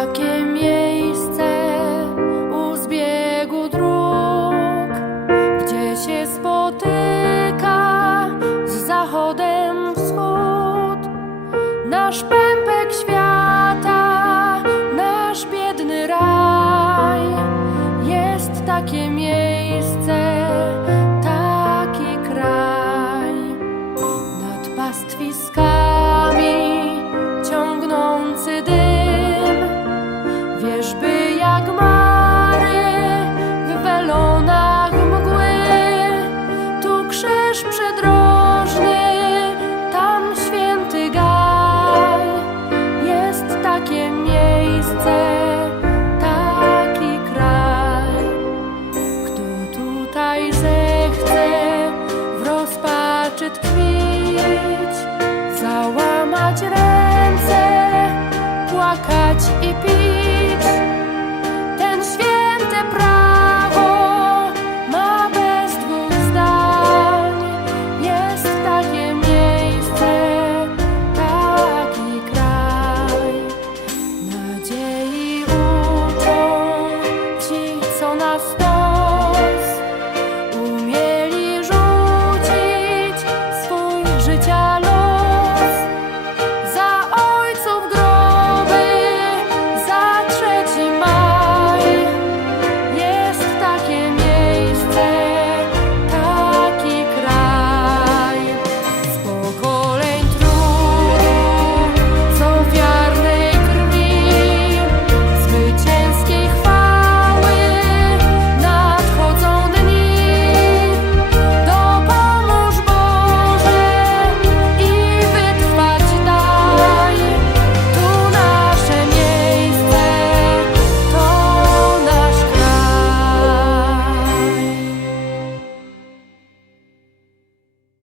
takie miejsce u zbiegu dróg, gdzie się spotyka z zachodem wschód, nasz pępek świat. Wierzby jak mary w welonach mgły. Tu krzyż przydrożny, tam święty gaj. Jest takie miejsce, taki kraj. Kto tutaj zechce w rozpaczy tkwić, załamać ręce, płakać i pić.